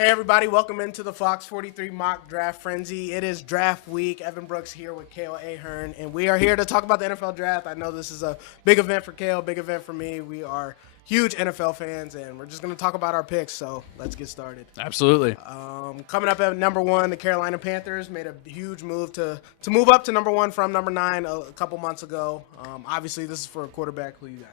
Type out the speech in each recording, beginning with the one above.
Hey everybody, welcome into the FOX43 mock draft frenzy. It is draft week. Evan Brooks here with Kale Ahern, and we are here to talk about the NFL draft. I know this is a big event for Kale, big event for me. We are huge NFL fans, and we're just going to talk about our picks, so let's get started. Absolutely. Coming up at number 1, the Carolina Panthers made a huge move to move up to number 1 from number 9 a couple months ago. Obviously, this is for a quarterback. Who you got?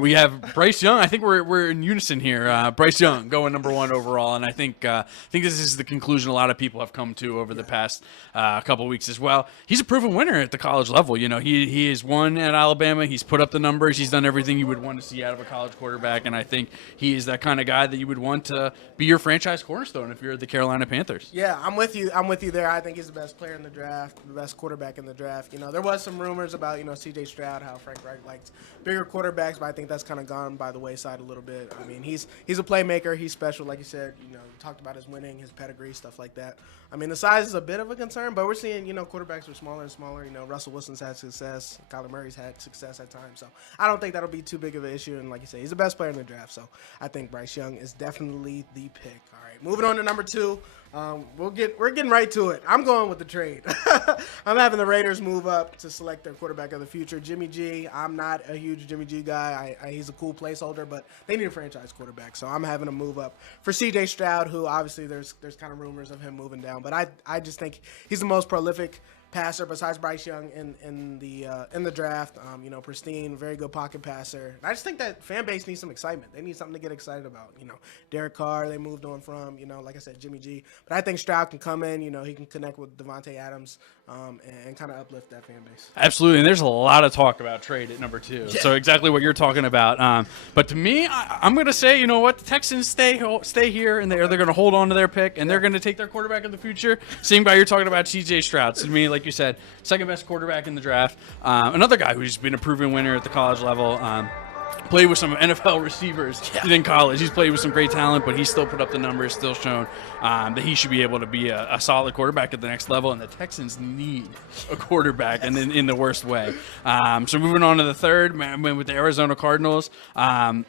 We have Bryce Young. I think we're in unison here. Bryce Young going number 1 overall, and I think this is the conclusion a lot of people have come to over the past couple weeks as well. He's a proven winner at the college level. You know, he has won at Alabama. He's put up the numbers. He's done everything you would want to see out of a college quarterback, and I think he is that kind of guy that you would want to be your franchise cornerstone if you're the Carolina Panthers. Yeah, I'm with you. I'm with you there. I think he's the best player in the draft, the best quarterback in the draft. You know, there was some rumors about CJ Stroud, how Frank Reich likes bigger quarterbacks, but I think that's kind of gone by the wayside a little bit. I mean, he's a playmaker. He's special, like you said. You talked about his winning, his pedigree, stuff like that. I mean, the size is a bit of a concern, but we're seeing, quarterbacks are smaller and smaller. Russell Wilson's had success. Kyler Murray's had success at times. So I don't think that'll be too big of an issue. And like you say, he's the best player in the draft. So I think Bryce Young is definitely the pick. All right, moving on to number 2. We're getting right to it. I'm going with the trade. I'm having the Raiders move up to select their quarterback of the future, Jimmy G. I'm not a huge Jimmy G guy. He's a cool placeholder, but they need a franchise quarterback, so I'm having a move up for CJ Stroud, who obviously there's kind of rumors of him moving down, but I just think he's the most prolific passer besides Bryce Young in the draft. Pristine, very good pocket passer. And I just think that fan base needs some excitement. They need something to get excited about. Derek Carr, they moved on from. Like I said, Jimmy G. But I think Stroud can come in. He can connect with Devontae Adams and kind of uplift that fan base. Absolutely, and there's a lot of talk about trade at number 2. Yeah. So exactly what you're talking about. But to me, I'm going to say, the Texans stay here, and they're going to hold on to their pick, and they're going to take their quarterback of the future. Seeing by you're talking about CJ Stroud. So to me, like you said, second best quarterback in the draft. Another guy who's been a proven winner at the college level. Played with some NFL receivers in college. He's played with some great talent, but he's still put up the numbers, still shown that he should be able to be a solid quarterback at the next level, and the Texans need a quarterback, and in the worst way. So moving on to the third, with the Arizona Cardinals, a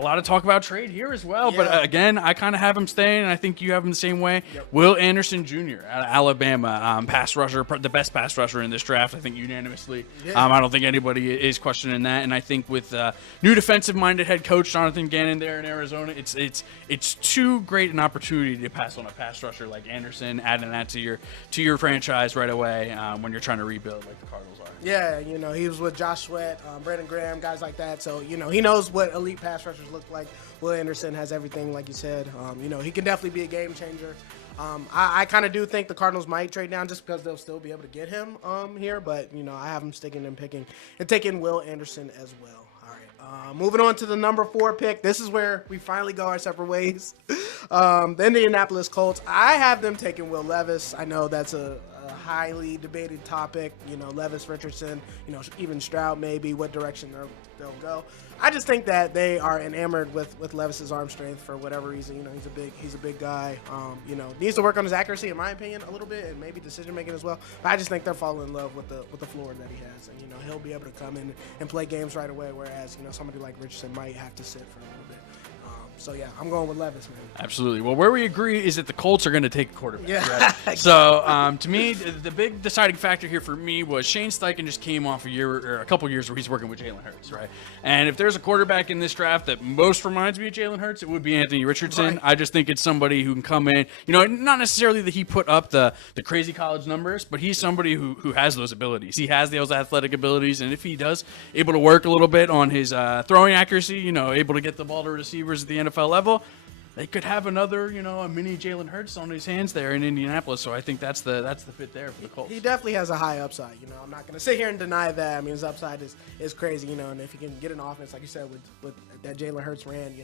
lot of talk about trade here as well, but again, I kind of have him staying, and I think you have him the same way. Yep. Will Anderson Jr. out of Alabama, pass rusher, the best pass rusher in this draft, I think unanimously. Yeah. I don't think anybody is questioning that, and I think with new defensive-minded head coach Jonathan Gannon there in Arizona, it's too great an opportunity to pass on a pass rusher like Anderson, adding that to your franchise right away when you're trying to rebuild like the Cardinals are. Yeah, he was with Josh Sweat, Brandon Graham, guys like that. So he knows what elite pass rushers look like. Will Anderson has everything, like you said. He can definitely be a game changer. I kind of do think the Cardinals might trade down just because they'll still be able to get him here, but I have him sticking and picking and taking Will Anderson as well. Moving on to the number 4 pick. This is where we finally go our separate ways. The Indianapolis Colts. I have them taking Will Levis. I know that's a highly debated topic. Levis, Richardson, even Stroud maybe, what direction they'll go. I just think that they are enamored with Levis's arm strength for whatever reason. He's a big guy. Needs to work on his accuracy, in my opinion, a little bit, and maybe decision making as well. But I just think they're falling in love with the floor that he has, and he'll be able to come in and play games right away. Whereas somebody like Richardson might have to sit for a little bit. So, yeah, I'm going with Levis, man. Absolutely. Well, where we agree is that the Colts are going to take a quarterback. Yeah. Right? So, to me, the big deciding factor here for me was Shane Steichen just came off a couple years where he's working with Jalen Hurts, right? And if there's a quarterback in this draft that most reminds me of Jalen Hurts, it would be Anthony Richardson. Right. I just think it's somebody who can come in, not necessarily that he put up the crazy college numbers, but he's somebody who has those abilities. He has those athletic abilities, and if he does, able to work a little bit on his throwing accuracy, able to get the ball to receivers at the NFL level, they could have another, a mini Jalen Hurts on his hands there in Indianapolis. So I think that's the fit there for the Colts. He definitely has a high upside. I'm not going to sit here and deny that. I mean, his upside is crazy. And if he can get an offense, like you said, with that Jalen Hurts ran,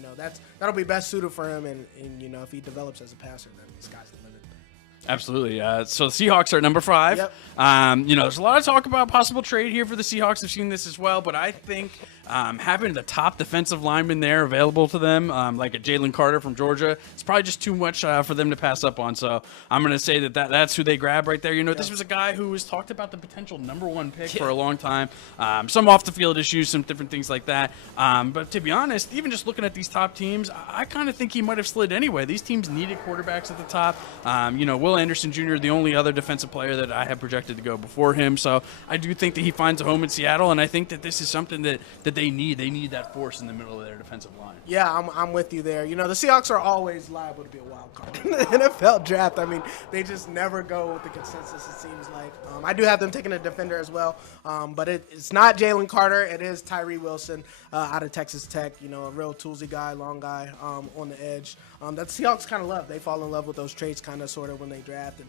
that'll be best suited for him. And if he develops as a passer, then the sky's the limit. Absolutely. So the Seahawks are at number 5. Yep. There's a lot of talk about possible trade here for the Seahawks. I've seen this as well, but I think having the top defensive lineman there available to them, like a Jalen Carter from Georgia, it's probably just too much for them to pass up on. So I'm going to say that's who they grab right there. This was a guy who was talked about the potential number 1 pick for a long time. Some off the field issues, some different things like that. But to be honest, even just looking at these top teams, I kind of think he might have slid anyway. These teams needed quarterbacks at the top. Will Anderson Jr., the only other defensive player that I have projected to go before him. So I do think that he finds a home in Seattle, and I think that this is something that they need. They need that force in the middle of their defensive line. Yeah, I'm with you there. The Seahawks are always liable to be a wild card in the NFL draft. I mean, they just never go with the consensus, it seems like. I do have them taking a defender as well, but it's not Jalen Carter. It is Tyree Wilson out of Texas Tech, a real toolsy guy, long guy on the edge. That Seahawks kind of love. They fall in love with those traits kind of sort of when they draft. And,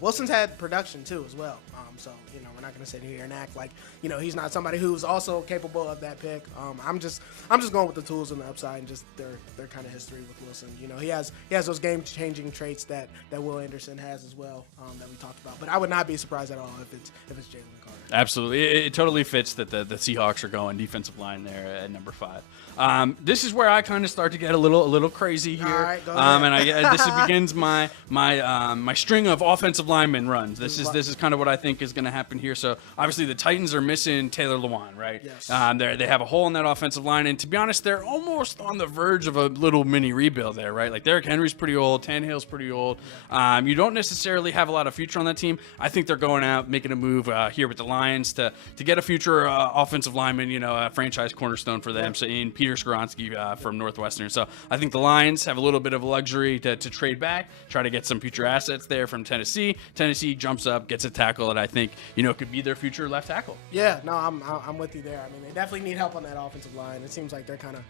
Wilson's had production too as well. So, we're not going to sit here and act like, he's not somebody who's also capable of that pick. I'm just going with the tools and the upside and just their kind of history with Wilson. He has those game-changing traits that Will Anderson has as well that we talked about. But I would not be surprised at all if it's Jalen Carter. Absolutely. It totally fits that the Seahawks are going defensive line there at number 5. This is where I kind of start to get a little crazy here. All right, go ahead. And this begins my string of offensive lineman runs. This is kind of what I think is going to happen here. So obviously the Titans are missing Taylor Lewan, right? Yes. They have a hole in that offensive line, and to be honest, they're almost on the verge of a little mini rebuild there, right? Like Derrick Henry's pretty old, Tannehill's pretty old. You don't necessarily have a lot of future on that team. I think they're going out making a move here with the Lions to get a future offensive lineman, a franchise cornerstone for them. So in Peter Skoronski from Northwestern. So I think the Lions have a little bit of luxury to trade back, try to get some future assets there from Tennessee. Tennessee jumps up, gets a tackle that I think could be their future left tackle. Yeah, no, I'm with you there. I mean, they definitely need help on that offensive line. It seems like they're kind of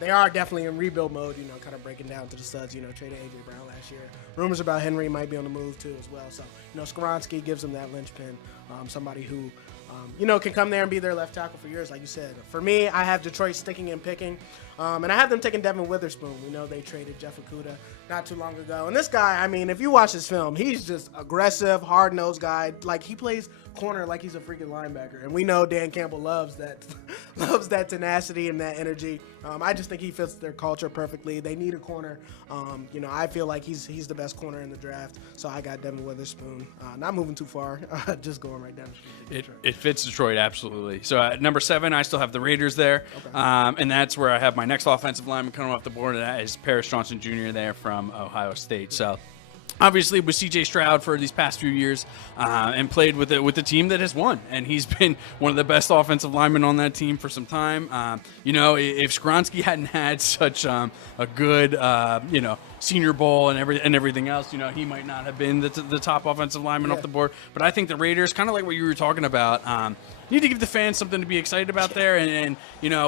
they are definitely in rebuild mode. Kind of breaking down to the studs. Traded AJ Brown last year. Rumors about Henry might be on the move too as well. So Skoronski gives them that linchpin. Somebody who can come there and be their left tackle for years, like you said. For me, I have Detroit sticking and picking, and I have them taking Devin Witherspoon. We know they traded Jeff Okudah not too long ago. And this guy, I mean, if you watch his film, he's just aggressive, hard-nosed guy. Like, he plays corner like he's a freaking linebacker. And we know Dan Campbell loves that tenacity and that energy. I just think he fits their culture perfectly. They need a corner. I feel like he's the best corner in the draft. So I got Devin Witherspoon. Not moving too far, just going right down the street. It fits Detroit, absolutely. So at number 7, I still have the Raiders there. Okay. And that's where I have my next offensive lineman coming off the board, and that is Paris Johnson Jr. there from Ohio State. So obviously with CJ Stroud for these past few years and played with the team that has won. And he's been one of the best offensive linemen on that team for some time. If Skoronski hadn't had such a good, Senior Bowl and everything else, he might not have been the top offensive lineman off the board. But I think the Raiders, kind of like what you were talking about, need to give the fans something to be excited about there. And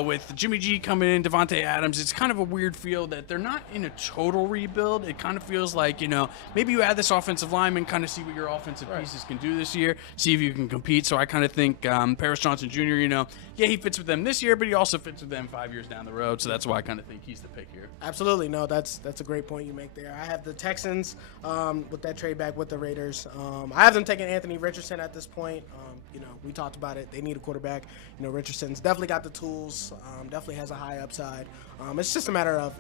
with Jimmy G coming in, Devontae Adams, it's kind of a weird feel that they're not in a total rebuild. It kind of feels like, maybe you add this offensive lineman, kind of see what your offensive pieces can do this year, see if you can compete. So I kind of think Paris Johnson Jr., he fits with them this year, but he also fits with them 5 years down the road. So that's why I kind of think he's the pick here. Absolutely. No, that's a great point you make there. I have the Texans with that trade back with the Raiders. I have them taking Anthony Richardson at this point. We talked about it. They need a quarterback. Richardson's definitely got the tools, definitely has a high upside. It's just a matter of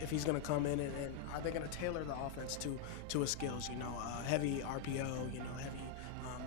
if he's going to come in and are they going to tailor the offense to his skills, heavy RPO, heavy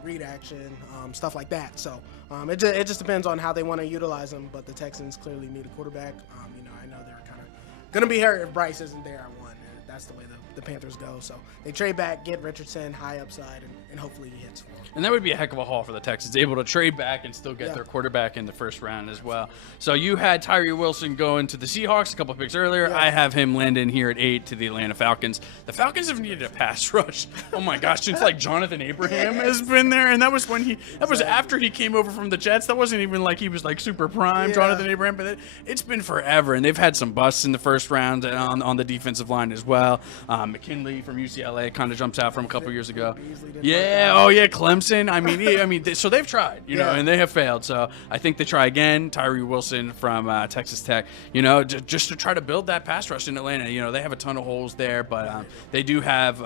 read action, stuff like that. So it just depends on how they want to utilize him, but the Texans clearly need a quarterback. I know they're kind of going to be hurt if Bryce isn't there at 1. That's the way the Panthers go. So they trade back, get Richardson, high upside, and hopefully he hits for him. And that would be a heck of a haul for the Texans, able to trade back and still get their quarterback in the first round as well. So you had Tyree Wilson going to the Seahawks a couple of picks earlier. Yeah. I have him landing here at 8 to the Atlanta Falcons. The Falcons have needed a pass rush. Oh my gosh, since like Jonathan Abraham has been there, and that was after he came over from the Jets. That wasn't even like he was like super prime Jonathan Abraham, but it's been forever, and they've had some busts in the first round on the defensive line as well. well. McKinley from UCLA kind of jumps out from a couple years ago. Beasley didn't Yeah, oh yeah, Clemson. I mean, so they've tried, you know, and they have failed. So I think they try again. Tyree Wilson from Texas Tech, you know, just to try to build that pass rush in Atlanta. You know, they have a ton of holes there, but they do have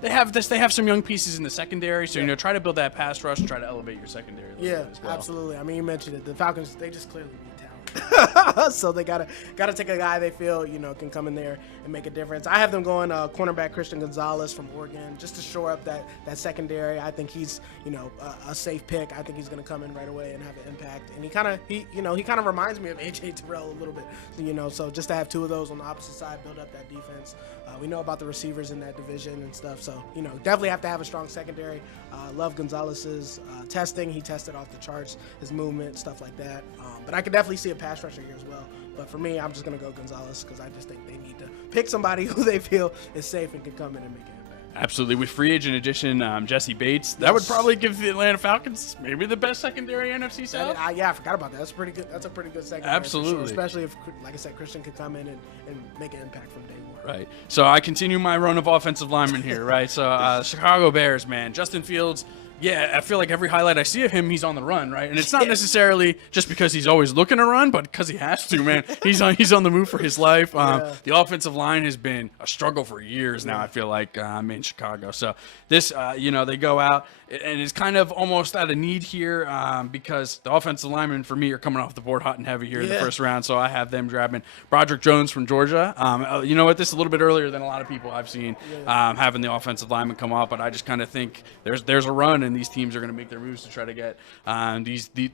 they have some young pieces in the secondary. So you know, try to build that pass rush, try to elevate your secondary. A little bit as well. Absolutely. I mean, you mentioned it. The Falcons, they just clearly need talent. So they gotta take a guy they feel, you know, can come in there and make a difference. I have them going cornerback Christian Gonzalez from Oregon, just to shore up that secondary. I think he's, you know, a safe pick. I think he's gonna come in right away and have an impact. And he kind of reminds me of AJ Terrell a little bit, you know. So just to have two of those on the opposite side, build up that defense. We know about the receivers in that division and stuff. So, you know, definitely have to have a strong secondary. Love Gonzalez's testing. He tested off the charts, his movement, stuff like that. But I could definitely see a pass rusher here as well. But for me, I'm just going to go Gonzalez because I just think they need to pick somebody who they feel is safe and can come in and make an impact. Absolutely. With free agent addition, Jesse Bates, that would probably give the Atlanta Falcons maybe the best secondary NFC South. Yeah, I forgot about that. That's pretty good. That's a pretty good secondary. Absolutely. Sure. Especially if, like I said, Christian could come in and make an impact from day one. Right. So I continue my run of offensive linemen here, right? So Chicago Bears, man. Justin Fields. Yeah, I feel like every highlight I see of him, he's on the run, right? And it's not necessarily just because he's always looking to run, but because he has to, man. He's on the move for his life. The offensive line has been a struggle for years now, I feel like, in Chicago. So this, you know, they go out, and it's kind of almost out of need here because the offensive linemen, for me, are coming off the board hot and heavy here in the first round. So I have them grabbing Broderick Jones from Georgia. You know what? This is a little bit earlier than a lot of people I've seen having the offensive linemen come off, but I just kind of think there's a run, and these teams are going to make their moves to try to get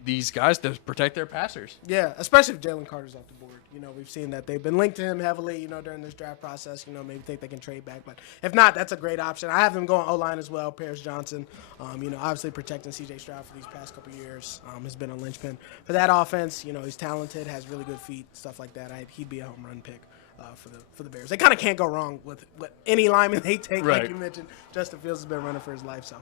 these guys to protect their passers. Yeah, especially if Jalen Carter's off the board. You know, we've seen that they've been linked to him heavily, you know, during this draft process. You know, maybe think they can trade back. But if not, that's a great option. I have them going O-line as well. Paris Johnson, you know, obviously protecting C.J. Stroud for these past couple years has been a linchpin for that offense. You know, he's talented, has really good feet, stuff like that. He'd be a home run pick. For the Bears, they kind of can't go wrong with any lineman they take. Right. Like you mentioned, Justin Fields has been running for his life, so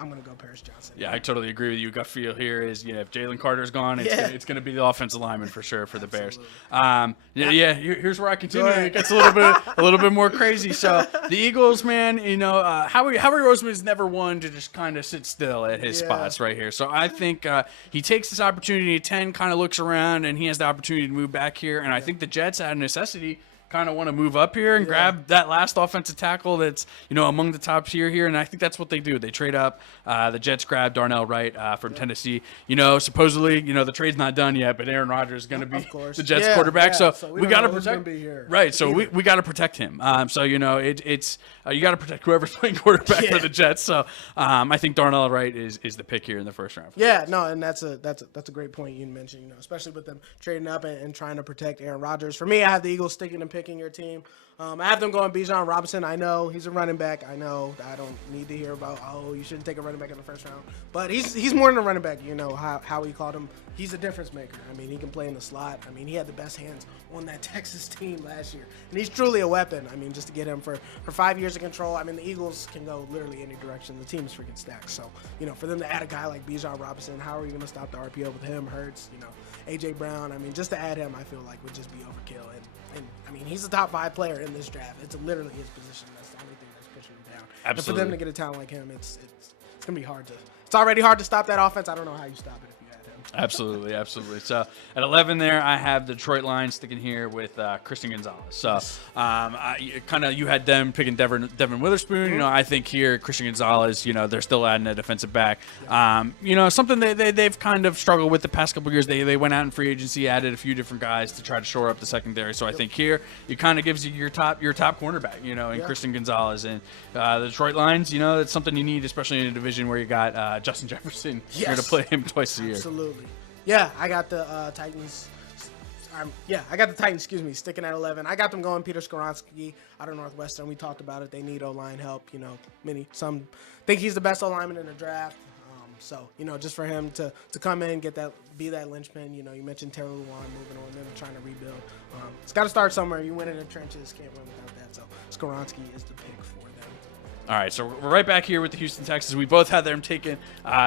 I'm going to go Paris Johnson. Yeah, I totally agree with you. Gut feel here is, you know, if Jalen Carter's gone, it's going to be the offensive lineman for sure for the Bears. Here's where I continue. It gets a little bit more crazy. So the Eagles, man, you know, Howie Roseman's never one to just kind of sit still at his spots right here. So I think he takes this opportunity at 10, kind of looks around, and he has the opportunity to move back here. And I think the Jets, out of necessity, kind of want to move up here and grab that last offensive tackle that's, you know, among the top tier here. And I think that's what they do. They trade up. The Jets grab Darnell Wright from Tennessee. You know, supposedly, you know, the trade's not done yet, but Aaron Rodgers is going to be the Jets quarterback. So we got to protect. Right. So we got to protect him. So, you know, it's you got to protect whoever's playing quarterback for the Jets. So I think Darnell Wright is the pick here in the first round. Yeah, no, and that's a great point you mentioned, you know, especially with them trading up and trying to protect Aaron Rodgers. For me, I have the Eagles sticking and picking your team. I have them going Bijan Robinson. I know he's a running back. I know I don't need to hear about, oh, you shouldn't take a running back in the first round. But he's more than a running back. You know how he called him. He's a difference maker. I mean, he can play in the slot. I mean, he had the best hands on that Texas team last year. And he's truly a weapon. I mean, just to get him for 5 years of control. I mean, the Eagles can go literally any direction. The team is freaking stacked. So, you know, for them to add a guy like Bijan Robinson, how are you going to stop the RPO with him? Hurts, you know, A.J. Brown. I mean, just to add him, I feel like would just be overkill. And I mean, he's a top 5 player in this draft. It's literally his position. That's the only thing that's pushing him down. Absolutely. And for them to get a talent like him, it's going to be hard to. It's already hard to stop that offense. I don't know how you stop it if you had him. Absolutely. So at 11 there, I have the Detroit Lions sticking here with Christian Gonzalez. So you had them picking Devin Witherspoon. You know, I think here Christian Gonzalez, you know, they're still adding a defensive back. You know, something they've kind of struggled with the past couple of years. They went out in free agency, added a few different guys to try to shore up the secondary. So I think here it kind of gives you your top cornerback, you know, in Christian Gonzalez. And the Detroit Lions, you know, it's something you need, especially in a division where you got Justin Jefferson. You're going to play him twice a year. Absolutely. Yeah, I got the Titans. I got the Titans, sticking at 11. I got them going Peter Skoronski out of Northwestern. We talked about it. They need O-line help. You know, some think he's the best O-lineman in the draft. So, you know, just for him to come in, be that linchpin. You know, you mentioned Taylor Lewan moving on, them trying to rebuild. It's got to start somewhere. You win in the trenches, can't win without that. So, Skoronski is the pick for them. All right, so we're right back here with the Houston Texans. We both had them taking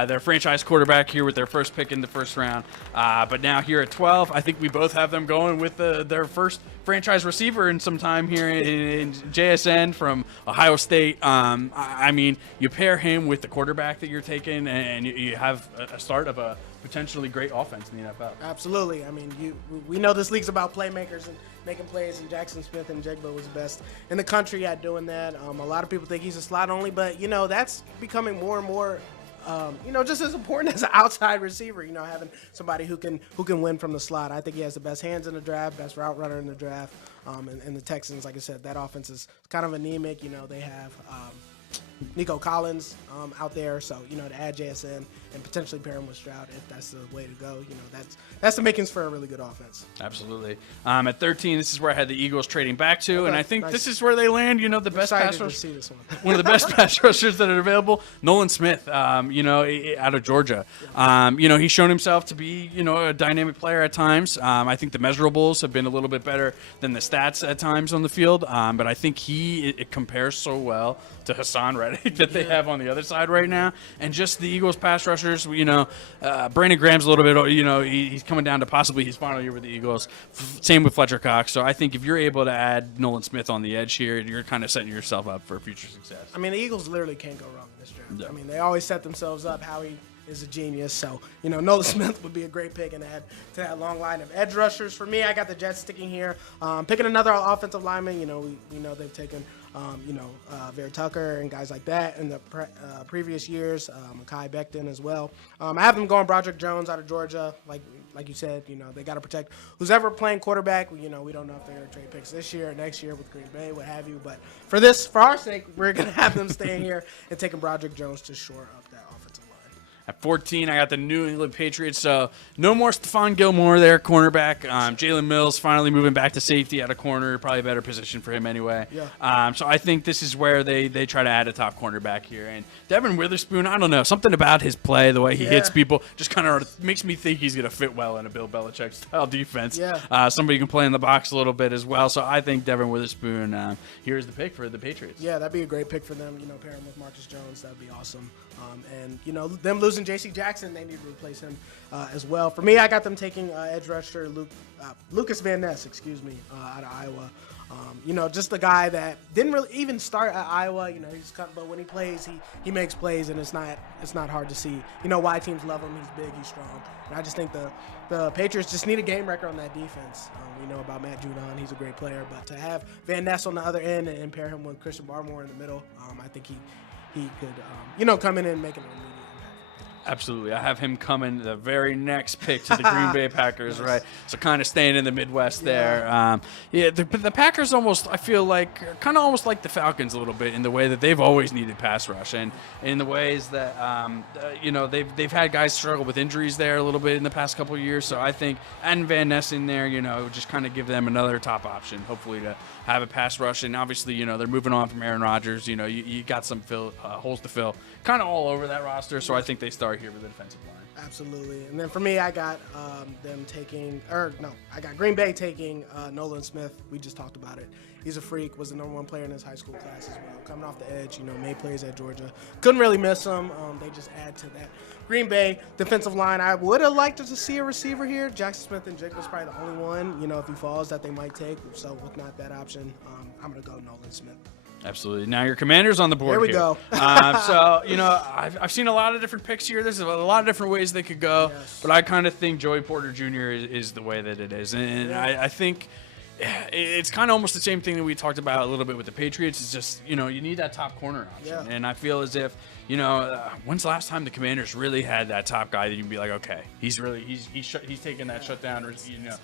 their franchise quarterback here with their first pick in the first round. But now here at 12, I think we both have them going with their first franchise receiver in some time here in JSN from Ohio State. I mean, you pair him with the quarterback that you're taking, and you have a start of a potentially great offense in the NFL. Absolutely. I mean, we know this league's about playmakers and making plays, and Jackson Smith and Jigba was the best in the country at doing that. A lot of people think he's a slot only, but, you know, that's becoming more and more, you know, just as important as an outside receiver, you know, having somebody who can win from the slot. I think he has the best hands in the draft, best route runner in the draft. And the Texans, like I said, that offense is kind of anemic. You know, they have Nico Collins out there, so, you know, to add JSN and potentially pair him with Stroud, if that's the way to go, you know, that's the makings for a really good offense. Absolutely. At 13, this is where I had the Eagles trading back to, and I think this is where they land. You know, the best pass rush, one of the best pass rushers that are available, Nolan Smith. You know, out of Georgia. You know, he's shown himself to be, you know, a dynamic player at times. I think the measurables have been a little bit better than the stats at times on the field, but I think it compares so well to Hassan Reddick that they have on the other side right now, and just the Eagles pass rushers. You know, Brandon Graham's a little bit, you know, he's coming down to possibly his final year with the Eagles. Same with Fletcher Cox. So I think if you're able to add Nolan Smith on the edge here, you're kind of setting yourself up for future success. I mean, the Eagles literally can't go wrong in this draft. Yeah. I mean, they always set themselves up. Howie is a genius. So, you know, Nolan Smith would be a great pick and add to that long line of edge rushers. For me, I got the Jets sticking here. Picking another offensive lineman. You know, we know they've taken you know, Vera Tucker and guys like that in the previous years, Mekhi Becton as well. I have them going Broderick Jones out of Georgia. Like you said, you know, they got to protect who's ever playing quarterback. You know, we don't know if they're going to trade picks this year or next year with Green Bay, what have you. But for our sake, we're going to have them staying here and taking Broderick Jones to shore up that offensive line. At 14, I got the New England Patriots. So no more Stephon Gilmore there, cornerback. Jalen Mills finally moving back to safety at a corner, probably a better position for him anyway. Yeah. So I think this is where they try to add a top cornerback here. And Devon Witherspoon, I don't know, something about his play, the way he hits people, just kind of makes me think he's going to fit well in a Bill Belichick style defense. Yeah. Somebody who can play in the box a little bit as well. So I think Devon Witherspoon, here's the pick for the Patriots. Yeah, that'd be a great pick for them. You know, pair him with Marcus Jones, that'd be awesome. And, you know, them losing J.C. Jackson, they need to replace him as well. For me, I got them taking edge rusher Lucas Van Ness, out of Iowa. You know, just the guy that didn't really even start at Iowa. You know, but when he plays, he makes plays, and it's not hard to see, you know, why teams love him. He's big, he's strong. And I just think the Patriots just need a game record on that defense. We know about Matt Judon, he's a great player, but to have Van Ness on the other end and pair him with Christian Barmore in the middle, I think he could, you know, come in and make an immediate impact. Absolutely. I have him coming the very next pick to the Green Bay Packers, right? So kind of staying in the Midwest there. The Packers almost, I feel like, kind of almost like the Falcons a little bit in the way that they've always needed pass rush, and in the ways that, you know, they've had guys struggle with injuries there a little bit in the past couple of years. So I think adding Van Ness in there, you know, just kind of give them another top option, hopefully, to have a pass rush. And obviously, you know, they're moving on from Aaron Rodgers. You know, you got some holes to fill kind of all over that roster. So I think they start here with the defensive line. Absolutely. And then for me, I got them taking, I got Green Bay taking Nolan Smith. We just talked about it. He's a freak, was the #1 player in his high school class as well. Coming off the edge, you know, made plays at Georgia. Couldn't really miss him. They just add to that Green Bay defensive line. I would have liked to see a receiver here. Jackson Smith and Jigba was probably the only one, you know, if he falls, that they might take. So with not that option, I'm going to go Nolan Smith. Absolutely. Now your Commander's on the board. Here we go. So, you know, I've seen a lot of different picks here. There's a lot of different ways they could go, but I kind of think Joey Porter Jr. is the way that it is. And I think it's kind of almost the same thing that we talked about a little bit with the Patriots. It's just, you know, you need that top corner option. And I feel as if, you know, when's the last time the Commanders really had that top guy that you'd be like, okay, he's taking that shutdown, you know,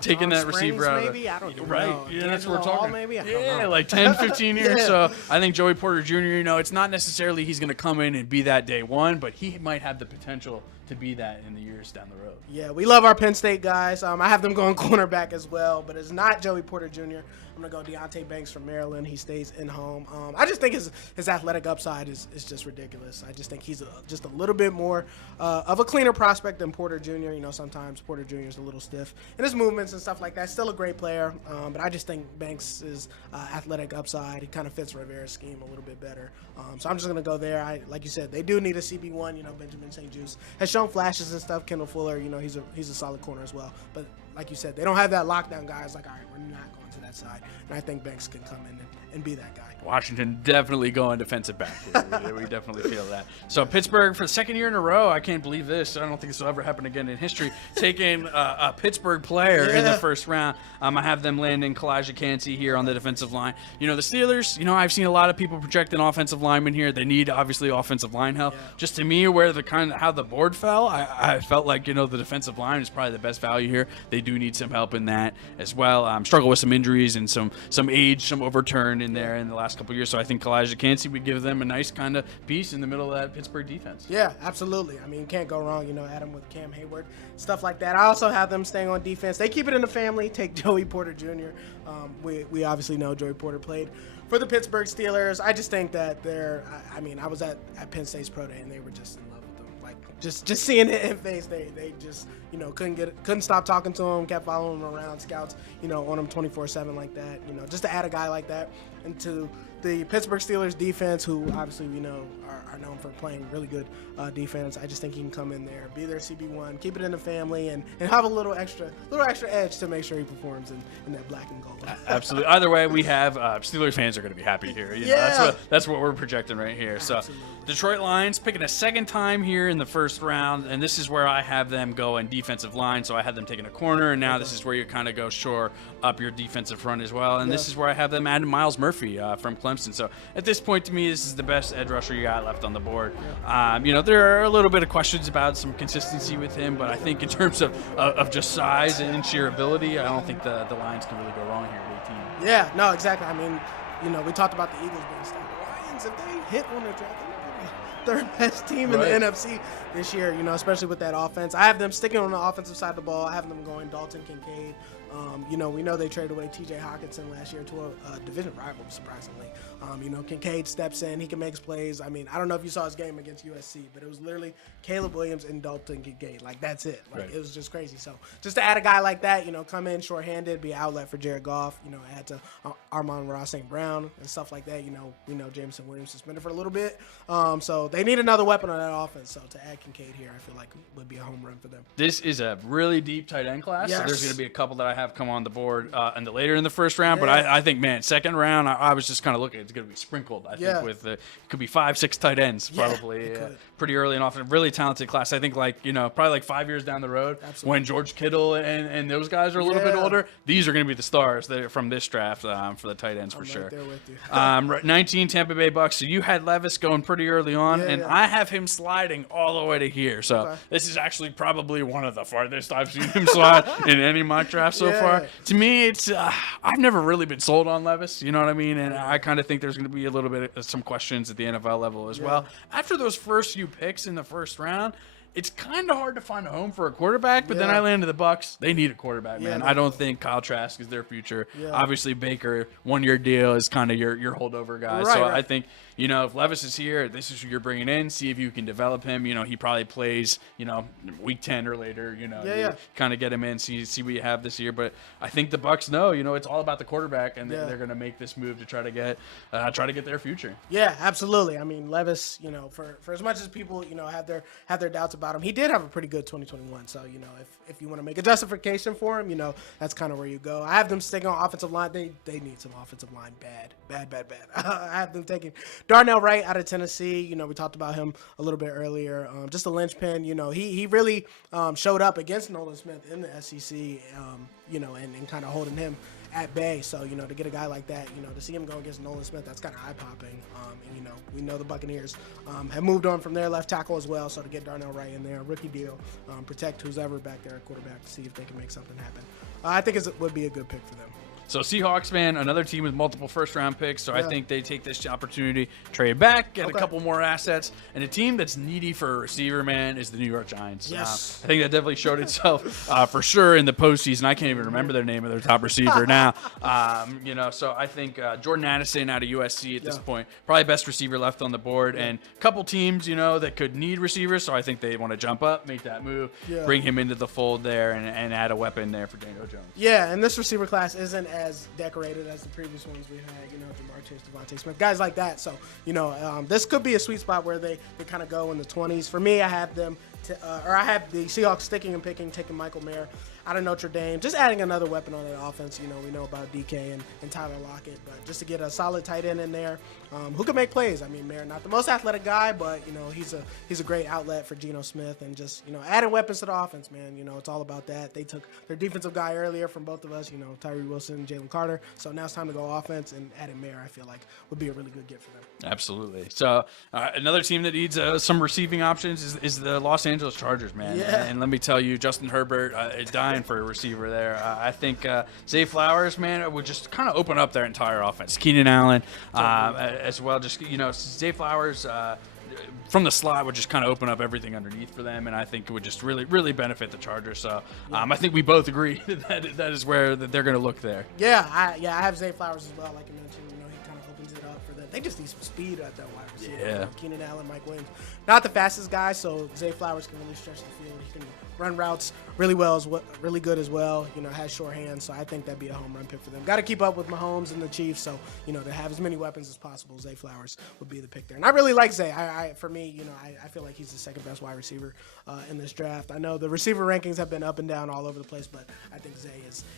taking that receiver out of maybe? I don't know. Right. Yeah, that's what we're talking. Maybe? I don't yeah, know. like 10, 15 years. So I think Joey Porter Jr., you know, it's not necessarily he's going to come in and be that day one, but he might have the potential to be that in the years down the road. Yeah, we love our Penn State guys. I have them going cornerback as well, but it's not Joey Porter Jr. I'm going to go Deonte Banks from Maryland. He stays in home. I just think his athletic upside is just ridiculous. I just think he's just a little bit more of a cleaner prospect than Porter Jr. You know, sometimes Porter Jr. is a little stiff in his movements and stuff like that. Still a great player, but I just think Banks' athletic upside, he kind of fits Rivera's scheme a little bit better. So I'm just going to go there. Like you said, they do need a CB1. You know, Benjamin St. Juste has shown flashes and stuff. Kendall Fuller, you know, he's a solid corner as well. But like you said, they don't have that lockdown guy. It's like, all right, we're not going to that side. And I think Banks can come in and be that guy. Washington definitely going defensive back. We definitely feel that. So Pittsburgh, for the second year in a row, I can't believe this. I don't think this will ever happen again in history. Taking a Pittsburgh player in the first round. I have them landing KALIJAH KANCEY here on the defensive line. You know, the Steelers, you know, I've seen a lot of people projecting offensive linemen here. They need, obviously, offensive line help. Yeah. Just to me, where how the board fell, I felt like, you know, the defensive line is probably the best value here. They do need some help in that as well. Struggle with some injuries and some age, some overturn in there in the last couple of years. So I think KALIJAH KANCEY would give them a nice kind of piece in the middle of that Pittsburgh defense. Yeah, absolutely. I mean, can't go wrong, you know, Adam with Cam Hayward, stuff like that. I also have them staying on defense. They keep it in the family. Take Joey Porter Jr. We obviously know Joey Porter played for the Pittsburgh Steelers. I just think that I mean, I was at Penn State's Pro Day, and they were just in love with them. Like, just seeing it in face, they just, you know, couldn't stop talking to him, kept following him around, scouts, you know, on him 24/7 like that. You know, just to add a guy like that into the Pittsburgh Steelers defense, who obviously we know are known for playing really good defense. I just think he can come in there, be their CB1, keep it in the family, and have a little extra edge to make sure he performs in that black and gold. Absolutely. Either way, we have Steelers fans are going to be happy here. You know, that's what we're projecting right here. Absolutely. So Detroit Lions picking a second time here in the first round, and this is where I have them go in defensive line. So I had them taking a corner, and now this is where you kind of go shore up your defensive front as well. And this is where I have them adding Myles Murphy from Clemson. So at this point, to me, this is the best edge rusher you got left on the board. You know, there are a little bit of questions about some consistency with him, but I think in terms of just size and sheer ability, I don't think the Lions can really go wrong here with 18. Yeah, no, exactly. I mean, you know, we talked about the Eagles being stacked. The Lions, if they hit on their draft, they're the third best team in the NFC this year, you know, especially with that offense. I have them sticking on the offensive side of the ball. I have them going DALTON, KINCAID. You know, we know they traded away TJ Hawkinson last year to a division rival, surprisingly. You know, KINCAID steps in. He can make plays. I mean, I don't know if you saw his game against USC, but it was literally Caleb Williams and DALTON KINCAID. Like, that's it. Like, it was just crazy. So just to add a guy like that, you know, come in shorthanded, be an outlet for Jared Goff, you know, add to Amon-Ra St. Brown and stuff like that. You know, we know Jameson Williams suspended for a little bit. So they need another weapon on that offense. So to add KINCAID here, I feel like would be a home run for them. This is a really deep tight end class. Yes. So there's going to be a couple that I have come on the board later in the first round. But I think, man, second round, I was just kind of looking. It's going to be sprinkled. I think with it could be 5-6 tight ends probably pretty early and often. Really talented class. I think, like, you know, probably like 5 years down the road when George Kittle and those guys are a little bit older, these are going to be the stars from this draft for the tight ends for sure. Right there with you. 19 Tampa Bay Bucks. So you had Levis going pretty early on, and I have him sliding all the way to here. So this is actually probably one of the farthest I've seen him slide in any mock draft so far. To me, it's I've never really been sold on Levis. You know what I mean? And I kind of think there's going to be a little bit of some questions at the NFL level as well. After those first few picks in the first round, it's kind of hard to find a home for a quarterback, but then I landed the Bucks. They need a quarterback, man. I don't think Kyle Trask is their future. Obviously, Baker, 1-year deal is kind of your holdover guy. I think, you know, if Levis is here, this is who you're bringing in. See if you can develop him. You know, he probably plays, you know, week 10 or later. You know, kind of get him in, see what you have this year. But I think the Bucks know, you know, it's all about the quarterback, and they're going to make this move to try to get their future. Yeah, absolutely. I mean, Levis, you know, for as much as people, you know, have their doubts about him, he did have a pretty good 2021. So, you know, if you want to make a justification for him, you know, that's kind of where you go. I have them sticking on offensive line. They need some offensive line bad. I have them taking Darnell Wright out of Tennessee. You know, we talked about him a little bit earlier. Just a linchpin. You know, he really showed up against Nolan Smith in the SEC, you know, and kind of holding him at bay. So, you know, to get a guy like that, you know, to see him go against Nolan Smith, that's kind of eye-popping. And, you know, we know the Buccaneers have moved on from their left tackle as well. So to get Darnell Wright in there, rookie deal, protect who's ever back there at quarterback, to see if they can make something happen. I think it would be a good pick for them. So Seahawks, man, another team with multiple first-round picks. So I think they take this opportunity, trade back, get a couple more assets, and a team that's needy for a receiver, man, is the New York Giants. Yes. I think that definitely showed itself for sure in the postseason. I can't even remember their name of their top receiver now. You know, so I think Jordan Addison out of USC at this point, probably best receiver left on the board, and a couple teams, you know, that could need receivers. So I think they want to jump up, make that move, bring him into the fold there, and add a weapon there for Daniel Jones. Yeah, and this receiver class isn't as decorated as the previous ones we had, you know, Jamar Chase, Devontae Smith, guys like that. So, you know, this could be a sweet spot where they kind of go in the 20s. For me, I have them, I have the Seahawks sticking and picking, taking Michael Mayer out of Notre Dame, just adding another weapon on the offense. You know, we know about DK and Tyler Lockett, but just to get a solid tight end in there who can make plays. I mean, Mayer, not the most athletic guy, but, you know, he's a great outlet for Geno Smith, and just, you know, adding weapons to the offense, man. You know, it's all about that. They took their defensive guy earlier from both of us, you know, TYREE Wilson, Jalen Carter. So now it's time to go offense, and adding Mayer, I feel like, would be a really good get for them. Absolutely. So another team that needs some receiving options is the Los Angeles Chargers, man. Yeah. And let me tell you, Justin Herbert is dying for a receiver there. I think Zay Flowers, man, would just kind of open up their entire offense. Keenan Allen as well. Just, you know, Zay Flowers from the slot would just kind of open up everything underneath for them, and I think it would just really, really benefit the Chargers. So I think we both agree that is where they're going to look there. Yeah, I have Zay Flowers as well, like you mentioned. You know, he kind of opens it up for them. They just need some speed at that wide receiver. Yeah. You know, Keenan Allen, Mike Williams, not the fastest guy, so Zay Flowers can really stretch the field. He can run routes really good as well. You know, has short hands, so I think that'd be a home run pick for them. Got to keep up with Mahomes and the Chiefs, so, you know, to have as many weapons as possible, Zay Flowers would be the pick there. And I really like Zay. For me, you know, I feel like he's the second best wide receiver in this draft. I know the receiver rankings have been up and down all over the place, but I think Zay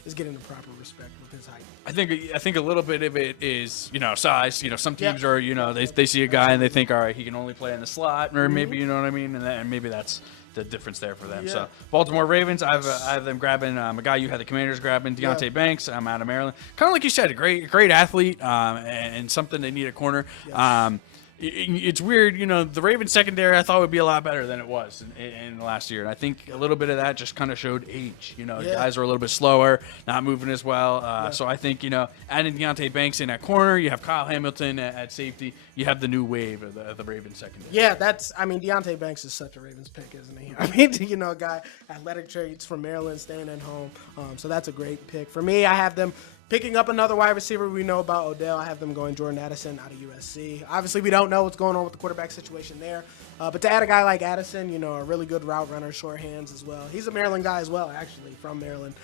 is getting the proper respect with his height. I think a little bit of it is, you know, size. You know, some teams are, you know, they see a guy and they think, all right, he can only play in the slot, or maybe, you know what I mean, and maybe that's the difference there for them. So Baltimore Ravens, I have them grabbing a guy you had the Commanders grabbing, Deonthe Banks. I'm out of Maryland. Kind of like you said, a great athlete and something they need at corner. It's weird, you know, the Ravens secondary I thought would be a lot better than it was in the last year. And I think a little bit of that just kind of showed age. You know, guys are a little bit slower, not moving as well. So I think, you know, adding Deontay Banks in at corner, you have Kyle Hamilton at safety, you have the new wave of the Ravens secondary. Yeah, Deontay Banks is such a Ravens pick, isn't he? I mean, you know, a guy, athletic traits from Maryland, staying at home. So that's a great pick. For me, I have them picking up another wide receiver. We know about Odell. I have them going Jordan Addison out of USC. Obviously, we don't know what's going on with the quarterback situation there. But to add a guy like Addison, you know, a really good route runner, short hands as well. He's a Maryland guy as well, actually, from Maryland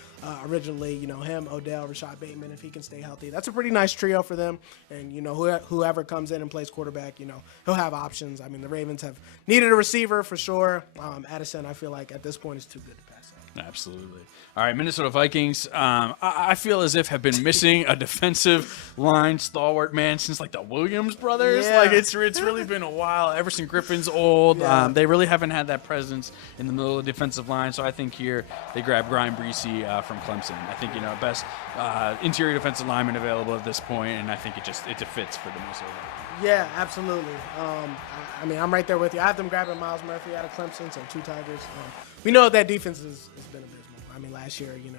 originally. You know, him, Odell, Rashad Bateman, if he can stay healthy. That's a pretty nice trio for them. And, you know, whoever comes in and plays quarterback, you know, he'll have options. I mean, the Ravens have needed a receiver for sure. Addison, I feel like at this point is too good to pass up. Absolutely. All right, Minnesota Vikings. I feel as if have been missing a defensive line stalwart man since like the Williams brothers. Yeah. Like it's really been a while. Everson Griffin's old. They really haven't had that presence in the middle of the defensive line. So I think here they grab BRYCE from Clemson. I think, you know, best interior defensive lineman available at this point, and I think it fits for the Minnesota Vikings. Yeah, absolutely. I mean, I'm right there with you. I have them grabbing Myles Murphy out of Clemson, so two Tigers. We know that defense has been abysmal. I mean, last year, you know,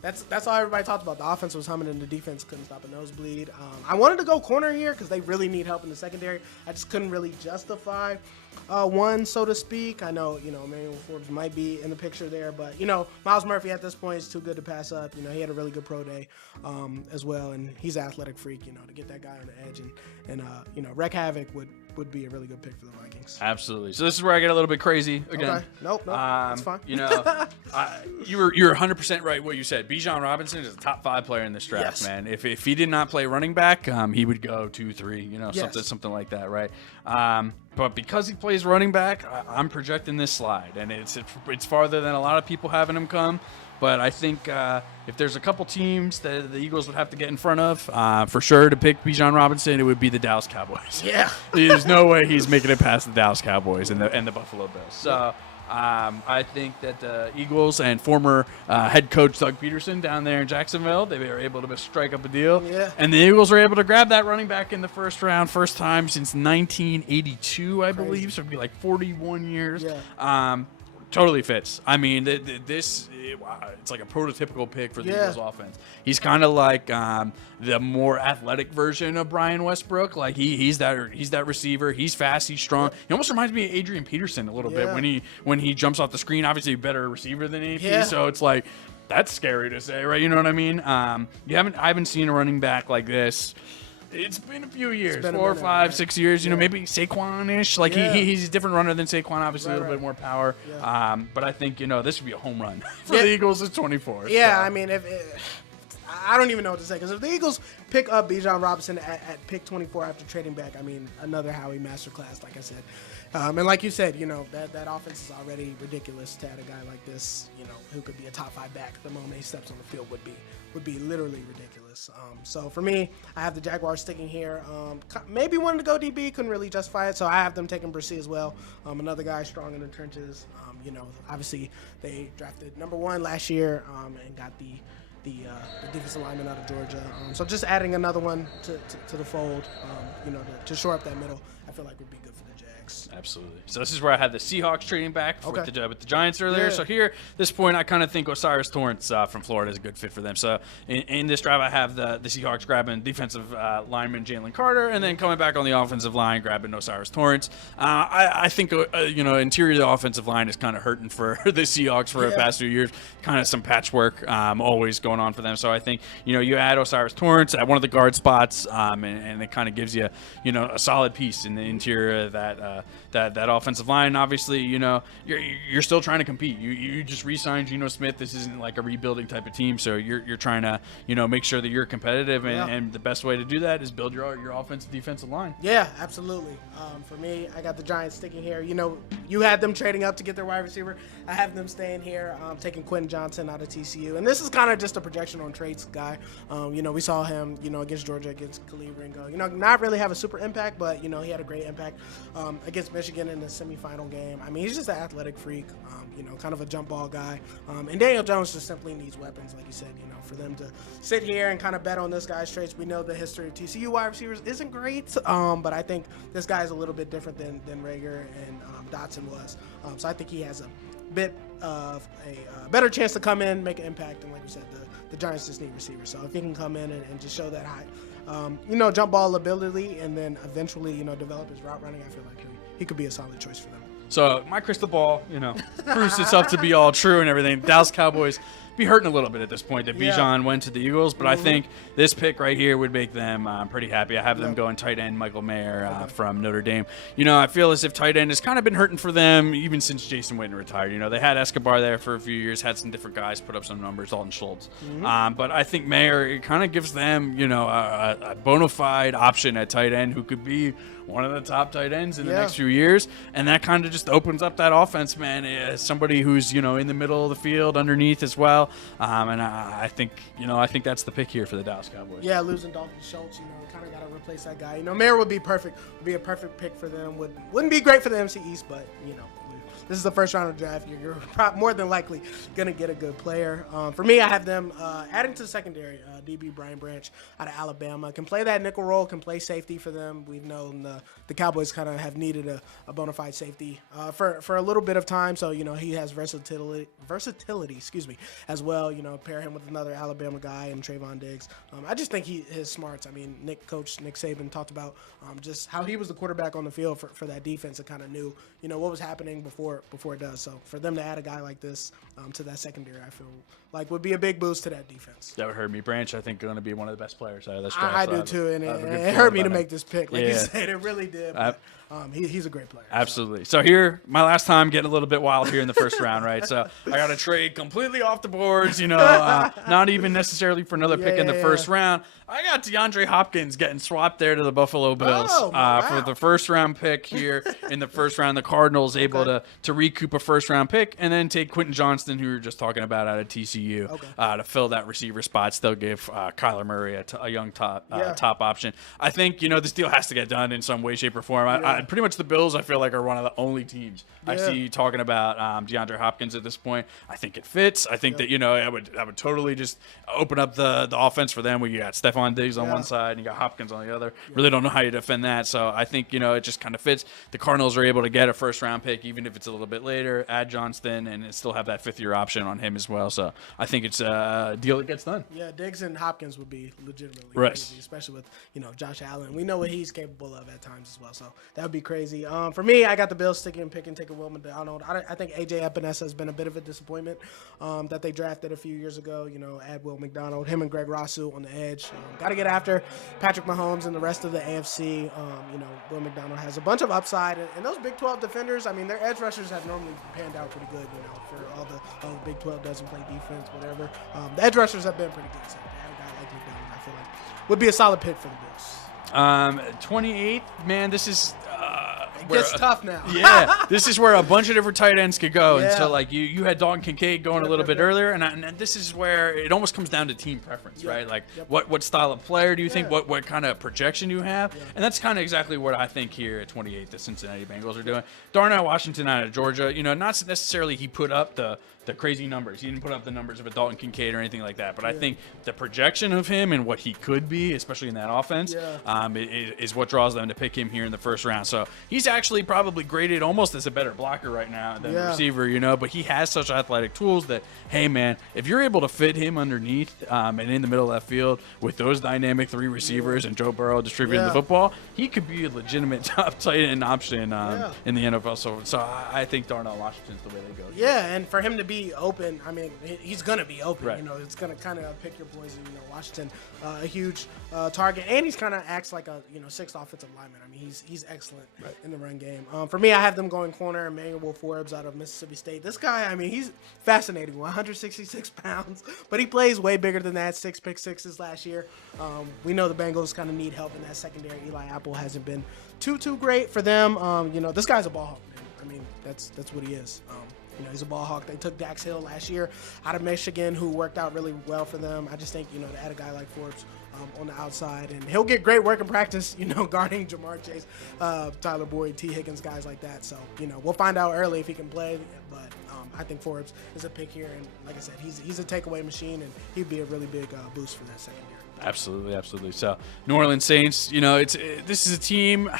that's all everybody talked about. The offense was humming and the defense couldn't stop a nosebleed. I wanted to go corner here because they really need help in the secondary. I just couldn't really justify one, so to speak. I know, you know, Emmanuel Forbes might be in the picture there, but, you know, Myles Murphy at this point is too good to pass up. You know, he had a really good pro day as well, and he's an athletic freak, you know, to get that guy on the edge and you know, wreak havoc would be a really good pick for the Vikings. Absolutely. So this is where I get a little bit crazy again. Okay. Nope, that's fine. You know, you're 100% right what you said. Bijan Robinson is a top 5 player in this draft, man. If he did not play running back, he would go 2-3, you know, something like that, right? But because he plays running back, I'm projecting this slide, and it's farther than a lot of people having him come. But I think if there's a couple teams that the Eagles would have to get in front of, for sure to pick Bijan Robinson, it would be the Dallas Cowboys. Yeah. There's no way he's making it past the Dallas Cowboys and the Buffalo Bills. So I think that the Eagles and former head coach Doug Peterson down there in Jacksonville, they were able to strike up a deal. Yeah. And the Eagles were able to grab that running back in the first round, first time since 1982, I believe. So it'd be like 41 years. Yeah. totally fits. I mean, this it's like a prototypical pick for the Eagles offense. He's kind of like the more athletic version of Brian Westbrook. Like he's that receiver. He's fast. He's strong. He almost reminds me of Adrian Peterson a little bit when he jumps off the screen. Obviously, a better receiver than AP. So it's like that's scary to say, right? You know what I mean? I haven't seen a running back like this. It's been a few years, 4, 5, 6 years. You know, maybe Saquon-ish. Like he's a different runner than Saquon. Obviously, a little bit more power. But I think this would be a home run for the Eagles at 24. Yeah, so. I mean, I don't even know what to say because if the Eagles pick up Bijan Robinson at pick 24 after trading back, I mean, another Howie masterclass, like I said. And like you said, that offense is already ridiculous to add a guy like this, who could be a top 5 back the moment he steps on the field would be literally ridiculous. So for me, I have the Jaguars sticking here. Maybe wanted to go DB, couldn't really justify it, so I have them taking BRYCE as well. Another guy strong in the trenches. Obviously they drafted number 1 last year and got the defensive lineman out of Georgia. So just adding another one to the fold, to shore up that middle, I feel like would be good for the Jags. Absolutely. So this is where I had the Seahawks trading back with the Giants earlier. So here, this point, I kind of think Osiris Torrance from Florida is a good fit for them. So in this drive, I have the Seahawks grabbing defensive lineman Jalen Carter, and then coming back on the offensive line, grabbing Osiris Torrance. I think interior of the offensive line is kind of hurting for the Seahawks for the past few years. Kind of some patchwork always going on for them. So I think you add Osiris Torrance at one of the guard spots, and it kind of gives you a solid piece in the interior of that offensive line. Obviously, you're still trying to compete. You just re-signed Geno Smith. This isn't like a rebuilding type of team, so you're trying to make sure that you're competitive, and the best way to do that is build your offensive defensive line. Yeah, absolutely. For me, I got the Giants sticking here. You had them trading up to get their wide receiver. I have them staying here, taking Quentin Johnson out of TCU, and this is kind of just a projection on traits guy. We saw him, against Georgia, against Khalil Ringo. not really have a super impact, but he had a great impact against Michigan in the semifinal game. I mean, he's just an athletic freak, kind of a jump ball guy. And Daniel Jones just simply needs weapons, like you said, for them to sit here and kind of bet on this guy's traits. We know the history of TCU wide receivers isn't great, but I think this guy is a little bit different than Rager and Dotson was. So I think he has a bit of a better chance to come in, make an impact, and like you said, the Giants just need receivers. So if he can come in and just show that high, jump ball ability, and then eventually, develop his route running, I feel like he could be a solid choice for them. So my crystal ball, proves itself to be all true and everything. Dallas Cowboys be hurting a little bit at this point that Bijan went to the Eagles, but I think this pick right here would make them pretty happy. I have them going tight end Michael Mayer from Notre Dame. I feel as if tight end has kind of been hurting for them even since Jason Witten retired. They had Escobar there for a few years, had some different guys put up some numbers, Alton Schultz. But I think Mayer, it kind of gives them, a bona fide option at tight end who could be one of the top tight ends in the next few years, and that kind of just opens up that offense, man. As somebody who's in the middle of the field, underneath as well, and I think that's the pick here for the Dallas Cowboys. Yeah, losing Dalton Schultz, kind of got to replace that guy. Mayer would be perfect, would be a perfect pick for them. Wouldn't be great for the NFC East, but this is the first round of the draft. You're more than likely going to get a good player. For me, I have them adding to the secondary. DB Brian Branch out of Alabama. Can play that nickel role, can play safety for them. We've known the Cowboys kind of have needed a bona fide safety for a little bit of time. So, he has versatility, as well. Pair him with another Alabama guy and Trayvon Diggs. I just think his smarts. I mean, Coach Nick Saban talked about just how he was the quarterback on the field for that defense and kind of knew, what was happening before it does. So for them to add a guy like this to that secondary, I feel like would be a big boost to that defense. That would hurt me. Branch, I think, going to be one of the best players out of this draft. I do too, and it hurt me to make this pick. Like you said, it really did. But, he's a great player. Absolutely. So here, my last time getting a little bit wild here in the first round, right? So I got to trade completely off the boards, not even necessarily for another pick in the first round. I got DeAndre Hopkins getting swapped there to the Buffalo Bills for the first round pick here in the first round. The Cardinals able to recoup a first round pick and then take Quentin Johnston, who we were just talking about out of TCU, to fill that receiver spot. Still give Kyler Murray a young top option. I think this deal has to get done in some way, shape, or form. I pretty much the Bills, I feel like, are one of the only teams I see talking about DeAndre Hopkins at this point. I think it fits. I think that I would totally just open up the offense for them. We got Stephon Diggs on one side and you got Hopkins on the other. Really don't know how you defend that. So I think it just kind of fits. The Cardinals are able to get a first round pick, even if a little bit later, add Johnston, and still have that 5th-year option on him as well. So I think it's a deal that gets done. Yeah, Diggs and Hopkins would be legitimately Right. crazy, especially with, Josh Allen. We know what he's capable of at times as well, so that would be crazy. For me, I got the Bills taking Will McDonald. I think A.J. Epinesa has been a bit of a disappointment that they drafted a few years ago. Add Will McDonald, him and Greg Rousseau on the edge. Got to get after Patrick Mahomes and the rest of the AFC. Will McDonald has a bunch of upside, and those Big 12 defenders, I mean, their edge rushers have normally panned out pretty good, for all the Big 12 doesn't play defense, whatever. The edge rushers have been pretty good. So a guy like McDonald, I feel like, would be a solid pick for the Bills. 28, man, this is It gets tough now. Yeah, this is where a bunch of different tight ends could go. Yeah. And so, like, you had Dalton Kincaid going a little bit earlier, and this is where it almost comes down to team preference, right? Like, what style of player do you think? What kind of projection do you have? And that's kind of exactly what I think here at 28 the Cincinnati Bengals are doing. Darnell Washington out of Georgia, not necessarily he put up the crazy numbers. He didn't put up the numbers of a Dalton Kincaid or anything like that. But I think the projection of him and what he could be, especially in that offense, is what draws them to pick him here in the first round. So he's actually probably graded almost as a better blocker right now than a receiver, but he has such athletic tools that, hey, man, if you're able to fit him underneath and in the middle of that field with those dynamic 3 receivers and Joe Burrow distributing the football, he could be a legitimate top tight end option in the NFL. So I think Darnell Washington's the way they go. Yeah, and for him to be open, I mean, he's going to be open. Right. It's going to kind of pick your poison. Washington, a huge target, and he's kind of acts like a 6th offensive lineman. I mean, he's excellent in the run game. For me, I have them going corner, Emmanuel Forbes out of Mississippi State. This guy, I mean, he's fascinating. 166 pounds, but he plays way bigger than that. 6 pick sixes last year. We know the Bengals kind of need help in that secondary. Eli Apple hasn't been too great for them. This guy's a ball hawk, man. I mean, that's what he is. He's a ball hawk. They took Dax Hill last year out of Michigan, who worked out really well for them. I just think, to add a guy like Forbes on the outside, and he'll get great work in practice, guarding Jamar Chase, Tyler Boyd, T. Higgins, guys like that. So, we'll find out early if he can play, but I think Forbes is a pick here, and like I said, he's a takeaway machine, and he'd be a really big boost for that secondary. Absolutely. So, New Orleans Saints, this is a team.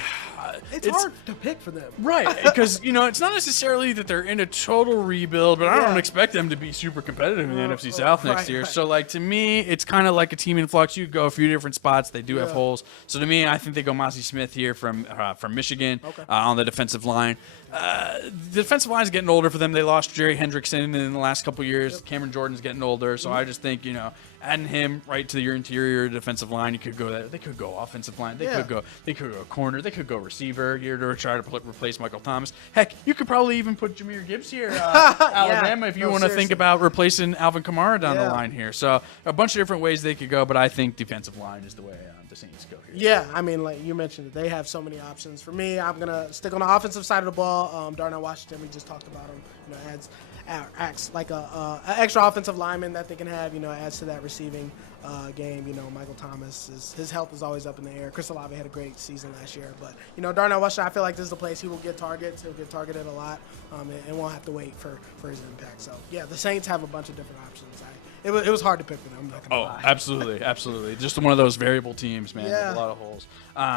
It's hard to pick for them. Right, because, it's not necessarily that they're in a total rebuild, but I don't expect them to be super competitive in the NFC South next year. Right. So, to me, it's kind of like a team in flux. You go a few different spots. They do have holes. So, to me, I think they go Mazi Smith here from Michigan on the defensive line. The defensive line is getting older for them. They lost Jerry Hendrickson in the last couple years. Cameron Jordan's getting older. So, I just think, adding him right to your interior defensive line, you could go there. They could go offensive line. They could go corner. They could go receiver here to try to replace Michael Thomas. Heck, you could probably even put Jahmyr Gibbs here, Alabama, if you want to think about replacing Alvin Kamara down the line here. So a bunch of different ways they could go, but I think defensive line is the way the Saints go here. Yeah, I mean, like you mentioned, they have so many options. For me, I'm gonna stick on the offensive side of the ball. Darnell Washington, we just talked about him. Acts like a extra offensive lineman that they can have. Adds to that receiving game. Michael Thomas, his health is always up in the air. Chris Olave had a great season last year, but Darnell Washington, I feel like this is the place he will get targets. He'll get targeted a lot, and won't have to wait for his impact. So yeah, the Saints have a bunch of different options. It was hard to pick for them. I'm not gonna lie. Absolutely. Just one of those variable teams, man. Yeah. With a lot of holes.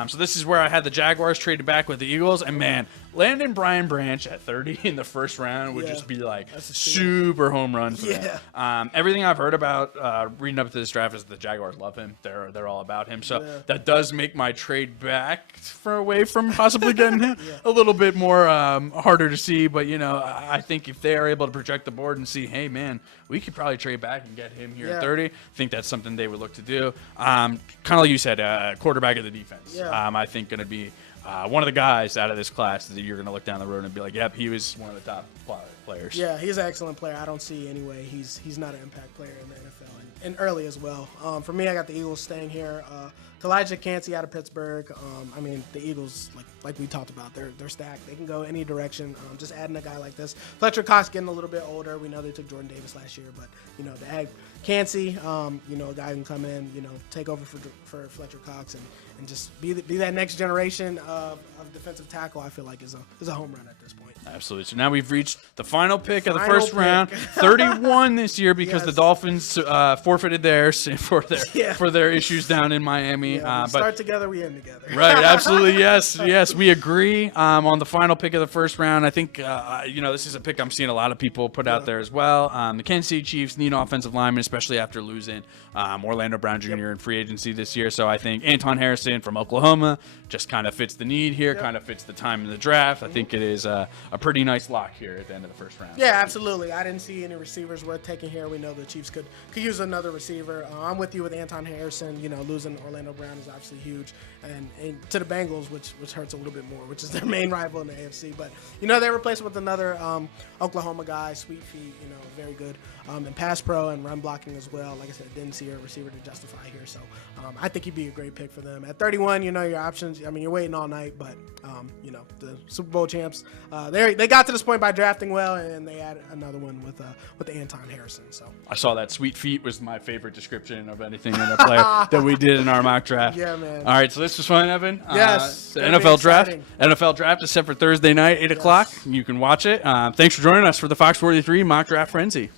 So this is where I had the Jaguars traded back with the Eagles, and man, landing Brian Branch at 30 in the first round would just be like super home run for them. Everything I've heard about reading up to this draft is the Jaguars love him. They're all about him. So that does make my trade back away from possibly getting him a little bit more harder to see. But I think if they are able to project the board and see, hey man, we could probably trade back and get him here at 30. I think that's something they would look to do. Kind of like you said, quarterback of the defense. I think going to be one of the guys out of this class that you're going to look down the road and be like, yep, he was one of the top players. Yeah, he's an excellent player. I don't see any way he's not an impact player in the NFL and early as well. For me, I got the Eagles staying here. KALIJAH, KANCEY out of Pittsburgh. I mean, the Eagles, like we talked about, they're stacked. They can go any direction. Just adding a guy like this. Fletcher Cox getting a little bit older. We know they took Jordan Davis last year, but to add KANCEY, a guy who can come in, take over for Fletcher Cox and just be that next generation of defensive tackle. I feel like is a home run at this point. Absolutely. So now we've reached the final pick of the Final first pick. round. 31 this year because the Yes. Dolphins forfeited theirs for their issues down in Miami. Yeah, we start together, we end together. Right, absolutely, yes, we agree on the final pick of the first round. I think this is a pick I'm seeing a lot of people put out there as well. The Kansas City Chiefs need offensive linemen, especially after losing Orlando Brown Jr. in free agency this year. So I think Anton Harrison from Oklahoma just kind of fits the need here, kind of fits the time in the draft. I think it is a pretty nice lock here at the end of the first round. Yeah, absolutely. I didn't see any receivers worth taking here. We know the Chiefs could use another receiver. I'm with you with Anton Harrison. Losing Orlando Brown is obviously huge, and to the Bengals, which hurts a little bit more, which is their main rival in the AFC. But they replaced it with another Oklahoma guy, Sweet Feet. Very good in pass pro and run blocking as well. Like I said, didn't see a receiver to justify here, so I think he'd be a great pick for them. At 31, your options. I mean, you're waiting all night, but the Super Bowl champs, they got to this point by drafting well, and they added another one with Anton Harrison. So I saw that Sweet Feet was my favorite description of anything in a player that we did in our mock draft. Yeah, man. All right, so this was fun, Evan. Yes, The gonna be NFL draft. exciting. NFL draft is set for Thursday night, 8 o'clock. You can watch it. Thanks for joining us for the Fox 43 mock draft frenzy.